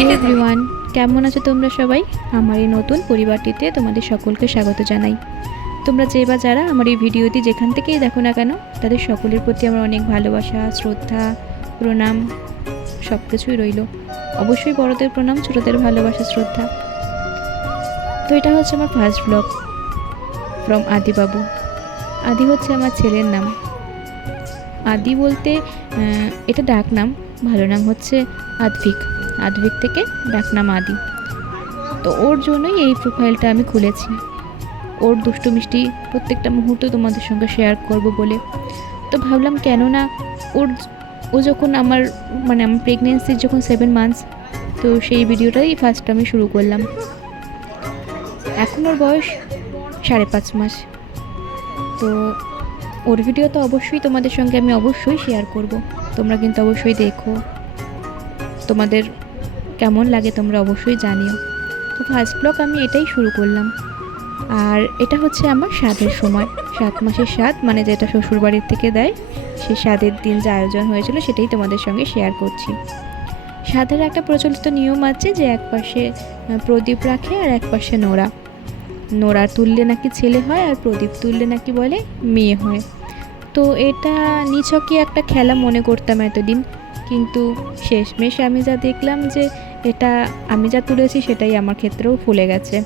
Everyone কেমন আছো তোমরা সবাই? আমার এই নতুন পরিবারটিতে তোমাদের সকলকে স্বাগত জানাই। তোমরা যে বা যারা আমার এই ভিডিওটি যেখান থেকেই দেখো না কেন তাদের সকলের প্রতি আমার অনেক ভালোবাসা শ্রদ্ধা প্রণাম সব কিছুই রইল। অবশ্যই বড়দের প্রণাম ছোটদের ভালোবাসা শ্রদ্ধা। তো এটা হচ্ছে আমার ফার্স্ট ব্লগ ফ্রম আদিবাবু। আদি হচ্ছে আমার ছেলের নাম। আদি বলতে এটা ডাক নাম ভালো নাম হচ্ছে আদভিক। আদভিক থেকে ডাকনাম আদি। তো ওর জন্যই এই প্রোফাইলটা আমি খুলেছি। ওর দুষ্টু মিষ্টি প্রত্যেকটা মুহূর্ত তোমাদের সঙ্গে শেয়ার করব বলে। তো ভাবলাম কেন না ওর ও যখন আমার মানে আমার প্রেগনেন্সির যখন সেভেন মান্থস তো সেই ভিডিওটাই ফার্স্ট আমি শুরু করলাম। এখন ওর বয়স সাড়ে পাঁচ মাস। তো ওর ভিডিও তো অবশ্যই তোমাদের সঙ্গে আমি অবশ্যই শেয়ার করব। তোমরা কিন্তু অবশ্যই দেখো। তোমাদের কেমন লাগে তোমরা অবশ্যই জানিও। তো ফার্স্ট ব্লগ আমি এটাই শুরু করলাম। আর এটা হচ্ছে আমার স্বাদের সময়। সাত মাসের স্বাদ মানে যেটা শ্বশুরবাড়ির থেকে দেয়, সেই স্বাদের দিন যে আয়োজন হয়েছিল সেটাই তোমাদের সঙ্গে শেয়ার করছি। স্বাদের একটা প্রচলিত নিয়ম আছে যে এক পাশে প্রদীপ রাখে আর এক পাশে নোড়া। নোড়া তুললে নাকি ছেলে হয় আর প্রদীপ তুললে নাকি বলে মেয়ে হয়। তো এটা নিছকই একটা খেলা মনে করতাম এতদিন। কিন্তু শেষমেশ আমি যা দেখলাম যে এটা আমি যা তুলেছি সেটাই আমার ক্ষেত্রেও ফুলে গেছে।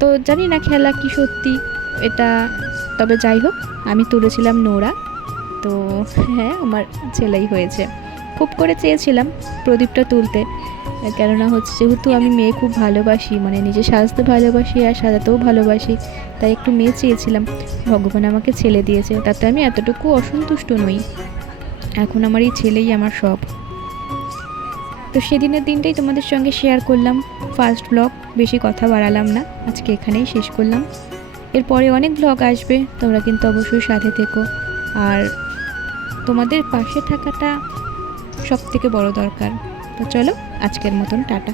তো জানি না খেলা কি সত্যি, এটা তবে যাই হোক, আমি তুলেছিলাম নোরা। তো হ্যাঁ আমার ছেলেই হয়েছে। খুব করে চেয়েছিলাম প্রদীপটা তুলতে, কেননা হচ্ছে যেহেতু আমি মেয়ে খুব ভালোবাসি মানে নিজে সাজতে ভালোবাসি আর সাজাতেও ভালোবাসি, তাই একটু মেয়ে চেয়েছিলাম। ভগবান আমাকে ছেলে দিয়েছে, তাতে আমি এতটুকু অসন্তুষ্ট নই। এখন আমার এই ছেলেই আমার সব। তো সেদিনের দিনটাই তোমাদের সঙ্গে শেয়ার করলাম। ফার্স্ট ব্লগ বেশি কথা বাড়ালাম না। আজকে এখানেই শেষ করলাম। এরপরে অনেক ব্লগ আসবে, তোমরা কিন্তু অবশ্যই সাথে থেকো। আর তোমাদের পাশে থাকাটা সব থেকে বড় দরকার। তো চলো, আজকের মতন, টাটা।